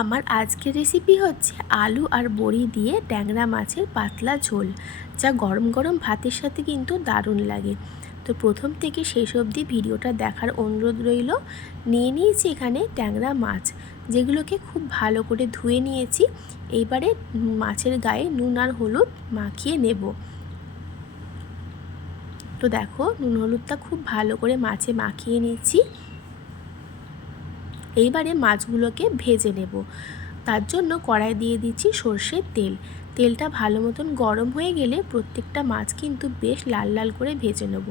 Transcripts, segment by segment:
আমার আজকের রেসিপি হচ্ছে আলু আর বড়ি দিয়ে ট্যাংরা মাছের পাতলা ঝোল, যা গরম গরম ভাতের সাথে কিন্তু দারুণ লাগে। তো প্রথম থেকে শেষ অবধি ভিডিওটা দেখার অনুরোধ রইল, নিয়ে নিয়েছি এখানে ট্যাংরা মাছ, যেগুলোকে খুব ভালো করে ধুয়ে নিয়েছি। এইবারে মাছের গায়ে নুন আর হলুদ মাখিয়ে নেব। তো দেখো, নুন হলুদটা খুব ভালো করে মাছে মাখিয়ে নিচ্ছি এইবারে মাছগুলোকে ভেজে নেব। তার জন্য কড়াই দিয়ে দিচ্ছি সর্ষের তেল। তেলটা ভালো মতন গরম হয়ে গেলে প্রত্যেকটা মাছ কিন্তু বেশ লাল লাল করে ভেজে নেব।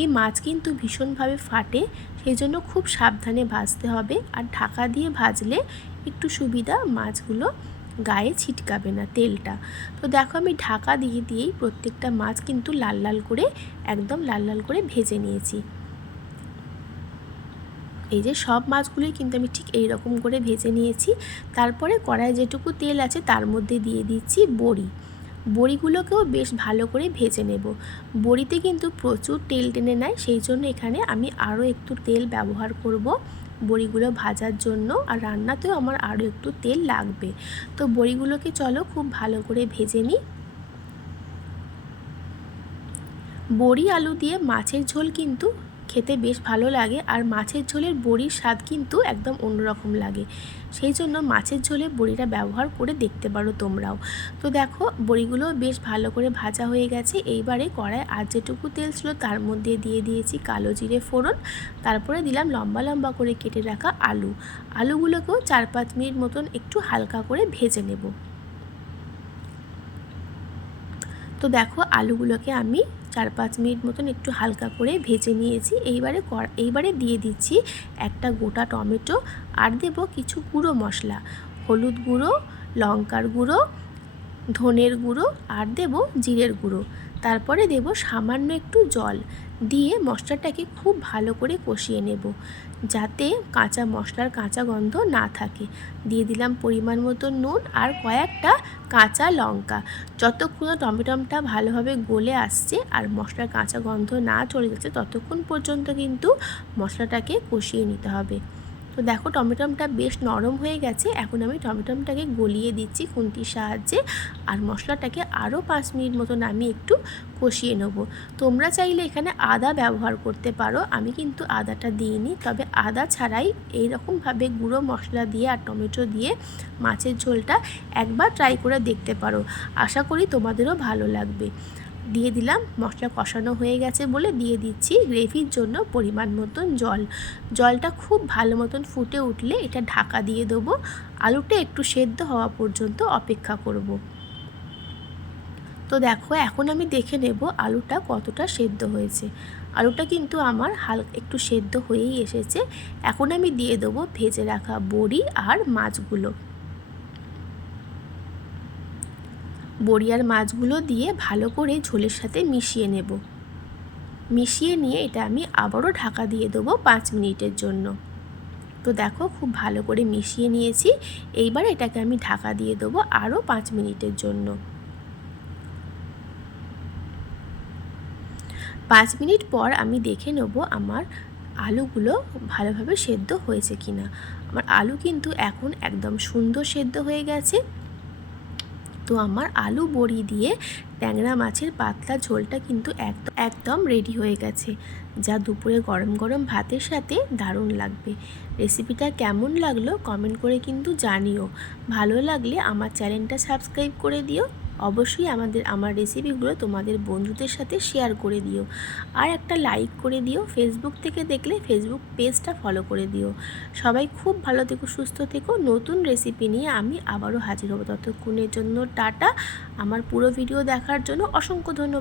এই মাছ কিন্তু ভীষণভাবে ফাটে, সেই জন্য খুব সাবধানে ভাজতে হবে আর ঢাকা দিয়ে ভাজলে একটু সুবিধা মাছগুলো গায়ে ছিটকাবে না তেলটা। তো দেখো আমি ঢাকা দিয়ে দিয়েই প্রত্যেকটা মাছ কিন্তু লাল লাল করে, একদম লাল লাল করে ভেজে নিয়েছি। এই যে সব মাছগুলোই কিন্তু আমি ঠিক এই রকম করে ভেজে নিয়েছি। তারপরে কড়াই যেটুকু তেল আছে তার মধ্যে দিয়ে দিচ্ছি বড়ি। বড়িগুলোকেও বেশ ভালো করে ভেজে নেব। বড়িতে কিন্তু প্রচুর তেল টেনে নেয়, সেই জন্য এখানে আমি আরও একটু তেল ব্যবহার করব বড়িগুলো ভাজার জন্য। আর রান্নাতেও আমার আরও একটু তেল লাগবে। তো বড়িগুলোকে চলো খুব ভালো করে ভেজে নিই। বড়ি আলু দিয়ে মাছের ঝোল কিন্তু খেতে বেশ ভালো লাগে আর মাছের ঝোলের বড়ির স্বাদ কিন্তু একদম অন্যরকম লাগে। সেই জন্য মাছের ঝোলে বড়িটা ব্যবহার করে দেখতে পারো তোমরাও। তো দেখো, বড়িগুলো বেশ ভালো করে ভাজা হয়ে গেছে। এইবারে কড়ায় আর যেটুকু তেল ছিল তার মধ্যে দিয়ে দিয়েছি কালো জিরে ফোড়ন। তারপরে দিলাম লম্বা লম্বা করে কেটে রাখা আলু। আলুগুলোকেও চার পাঁচ মিনিট মতন একটু হালকা করে ভেজে নেব। তো দেখো, আলুগুলোকে আমি চার পাঁচ মিনিট মতন একটু হালকা করে ভেজে নিয়েছি। এইবারে এইবারে দিয়ে দিচ্ছি একটা গোটা টমেটো আর দেব কিছু গুঁড়ো মশলা। হলুদ গুঁড়ো, লঙ্কার গুঁড়ো, ধনের গুঁড়ো আর দেব জিরের গুঁড়ো। তারপরে দেব সামান্য একটু জল। দিয়ে মশলাটাকে খুব ভালো করে কষিয়ে নেব, যাতে কাঁচা মশলার কাঁচা গন্ধ না থাকে। দিয়ে দিলাম পরিমাণ মতো নুন আর কয়েকটা কাঁচা লঙ্কা। যতক্ষণ টমেটমটা ভালোভাবে গলে আসছে আর মশলার কাঁচা গন্ধ না চলে যাচ্ছে, ততক্ষণ পর্যন্ত কিন্তু মশলাটাকে কষিয়ে নিতে হবে। তো দেখো টমেটোমটা বেশ নরম হয়ে গেছে। এখন আমি টমেটোমটাকে গলিয়ে দিচ্ছি খুন্তির সাহায্যে আর মশলাটাকে আরও পাঁচ মিনিট মতন আমি একটু কষিয়ে নেব। তোমরা চাইলে এখানে আদা ব্যবহার করতে পারো, আমি কিন্তু আদাটা দিইনি। তবে আদা ছাড়াই এইরকমভাবে গুঁড়ো মশলা দিয়ে আর টমেটো দিয়ে মাছের ঝোলটা একবার ট্রাই করে দেখতে পারো। আশা করি তোমাদেরও ভালো লাগবে। দিয়ে দিলাম। মশলা কষানো হয়ে গেছে বলে দিয়ে দিচ্ছি গ্রেভির জন্য পরিমাণ মতন জল। জলটা খুব ভালো মতন ফুটে উঠলে এটা ঢাকা দিয়ে দেবো। আলুটা একটু সেদ্ধ হওয়া পর্যন্ত অপেক্ষা করব। তো দেখো, এখন আমি দেখে নেব আলুটা কতটা সেদ্ধ হয়েছে। আলুটা কিন্তু আমার হালকা একটু সেদ্ধ হয়েই এসেছে। এখন আমি দিয়ে দেবো ভেজে রাখা বড়ি আর মাছগুলো। বড়িয়ার মাছগুলো দিয়ে ভালো করে ঝোলের সাথে মিশিয়ে নেব। মিশিয়ে নিয়ে এটা আমি আবারও ঢাকা দিয়ে দেবো পাঁচ মিনিটের জন্য। তো দেখো খুব ভালো করে মিশিয়ে নিয়েছি। এইবার এটাকে আমি ঢাকা দিয়ে দেবো আরও পাঁচ মিনিটের জন্য। পাঁচ মিনিট পর আমি দেখে নেব আমার আলুগুলো ভালোভাবে সেদ্ধ হয়েছে কিনা। আমার আলু কিন্তু এখন একদম সুন্দর সেদ্ধ হয়ে গেছে। তো আমার আলু বড়ি দিয়ে ট্যাংরা মাছের পাতলা ঝোলটা কিন্তু একদম একদম রেডি হয়ে গেছে, যা দুপুরে গরম গরম ভাতের সাথে দারুণ লাগবে। রেসিপিটা কেমন লাগল কমেন্ট করে কিন্তু জানিও। ভালো লাগলে আমার চ্যানেলটা সাবস্ক্রাইব করে দিও। অবশ্যই আমাদের, আমার রেসিপিগুলো তোমাদের বন্ধুদের সাথে শেয়ার করে দিও। আর একটা লাইক করে দিও ফেসবুক থেকে দেখলে ফেসবুক পেজটা ফলো করে দিও। সবাই খুব ভালো থেকো, সুস্থ থেকো। নতুন রেসিপি নিয়ে আমি আবারও হাজির হব ততক্ষণের জন্য। টাটা। আমার পুরো ভিডিও দেখার জন্য অসংখ্য ধন্যবাদ।